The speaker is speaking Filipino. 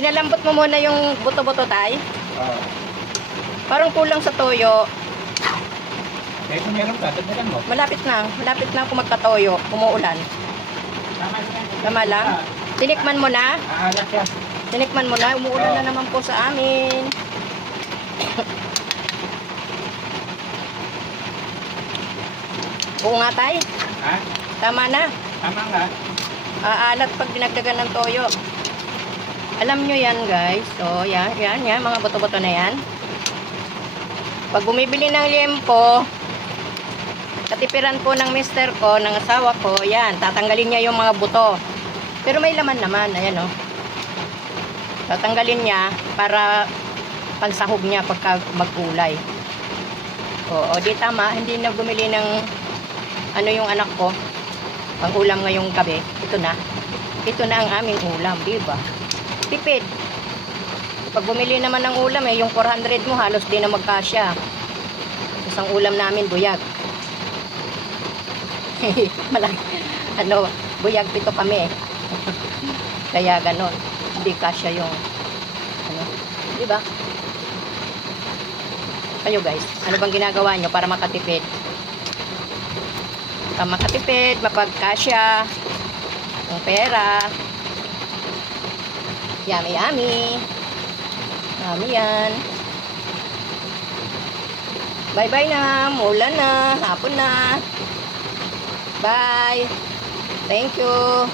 Pinalambot mo muna yung buto-buto, tay. Oo. Parang kulang sa toyo. Eh, kung meron ka, dagdagan mo. Malapit na ako magkatoyo. Umuulan. Tama lang. Tama lang. Tinikman mo na? Aalat yan. Tinikman mo na? Umuulan na naman po sa amin. Oo nga, tay. Ha? Tama na. Tama nga. Aalat pag dinagdagan ng toyo. Alam nyo yan, guys. So, yan, mga buto-buto na yan. Pag bumibili ng liempo, katipiran po ng mister ko, ng asawa ko, yan, tatanggalin niya yung mga buto. Pero may laman naman, ayan o. Tatanggalin niya para pansahog niya pagka magkulay. O, di tama, hindi na bumili ng ano yung anak ko, pang ulam ngayong gabi. Ito na ang aming ulam, diba? Tipid. Pag bumili naman ng ulam, yung 400 mo, halos di na magkasya. Isang ulam namin, buyag. Buyag pito kami. Kaya ganon. Hindi kasya yung, diba? Kayo guys, ano bang ginagawa nyo para makatipid? Makatipid, mapagkasya, yung pera. Yummy, yummy. Yummy yan. Bye-bye na. Mulan na. Hapon na. Bye. Thank you.